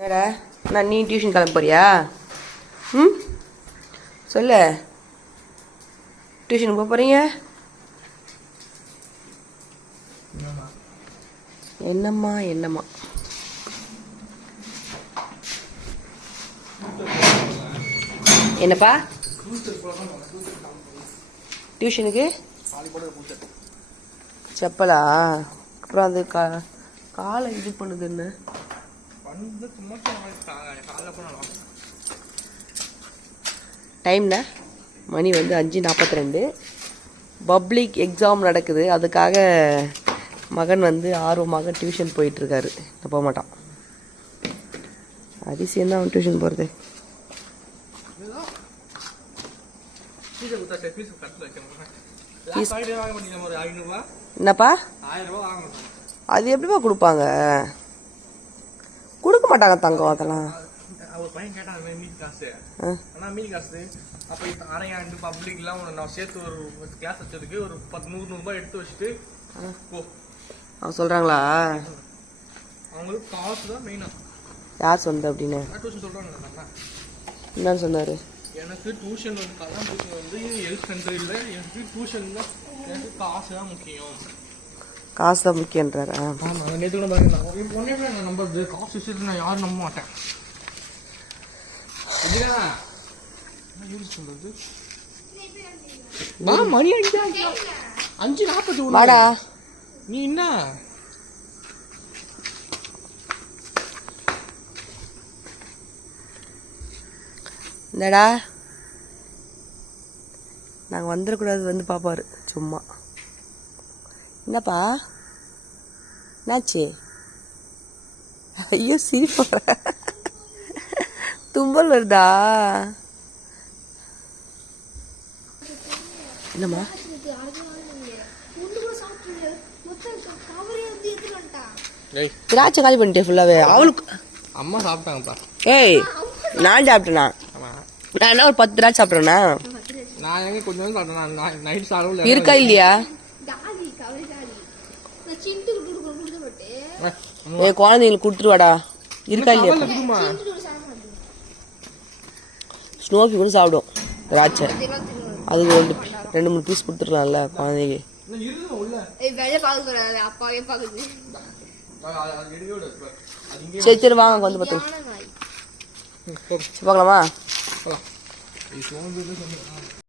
என்னடா நான் நீ டியூஷன் கிளம்ப போறியா? ம் சொல்லு. டியூஷனுக்கு போக போகிறீங்க? என்னம்மா என்னம்மா என்னப்பா டியூஷனுக்கு செப்பலா? அப்புறம் அது காலை இது பண்ணுதுன்னு டைம்னா மணி வந்து 5:42. பப்ளிக் எக்ஸாம் நடக்குது. அதுக்காக மகன் வந்து ஆர்வமாக டியூஷன் போயிட்டுருக்காரு. போக மாட்டான். அதிசயம் தான் அவன் டியூஷன் போகிறது. என்னப்பா அது எப்படிப்பா கொடுப்பாங்க? கொடுக்க மாட்டாங்க தங்கம். அதெல்லாம் ஒரு பையன் கேட்டான் மீதி காசு. ஆனால் மீதி காசு அப்போ அரையாண்டு பப்ளிக்லாம் நான் சேர்த்து ஒரு கிளாஸ் வச்சதுக்கு ஒரு 100 ரூபாய் எடுத்து வச்சுட்டு போ அவங்க சொல்கிறாங்களா? அவங்களுக்கு காசு தான் மெயினாக. யார் சொன்னது அப்படின்னு? டியூஷன் சொல்கிறாங்க. என்னன்னு சொன்னார்? எனக்கு டியூஷன் வந்து கல்யாண டியூஷன் வந்து ஹெல்த் சென்டர் இல்லை, எனக்கு டியூஷன் தான், எனக்கு காசு தான் முக்கியம். காசு தான் முக்கியன்றாரா? ஆமாம். நேற்று கூட பாருங்க, ஒன்றே நான் நம்புறது காசு விஷயத்தில் நான் யாரும் நம்ப மாட்டேன். மணி 5:41. வாடா. நீ என்ன என்னடா நாங்கள் வந்துடக்கூடாது. வந்து பாப்பாரு சும்மா. என்னப்பா என்னாச்சு? ஐயோ சிரிப்பா. தும்பல் வருதா? என்னம்மா திராட்சை காலி பண்ணிட்டேன் ஃபுல்லாவே. அவளுக்கு அம்மா சாப்பிட்டாங்கப்பா. ஏய் நான் சாப்பிட்டேனா? நான் என்ன ஒரு 10 திராட்சை சாப்பிட்றேன்னா? நான் எங்க கொஞ்சம் சாப்பிட்டேன். நைட் சாப்பிடல. இருக்கா இல்லையா? ஏ குழந்தைங்களுக்கு கொடுத்துருவாடா. இருக்கா இல்லையா? ஸ்னோஃபி கூட சாப்பிடும் திராட்சை. அதுக்கு 2-3 பீஸ் கொடுத்துருக்கலாம்ல குழந்தைக்கு. சரி சரி வாங்க வந்து பார்த்து பார்க்கலாமா?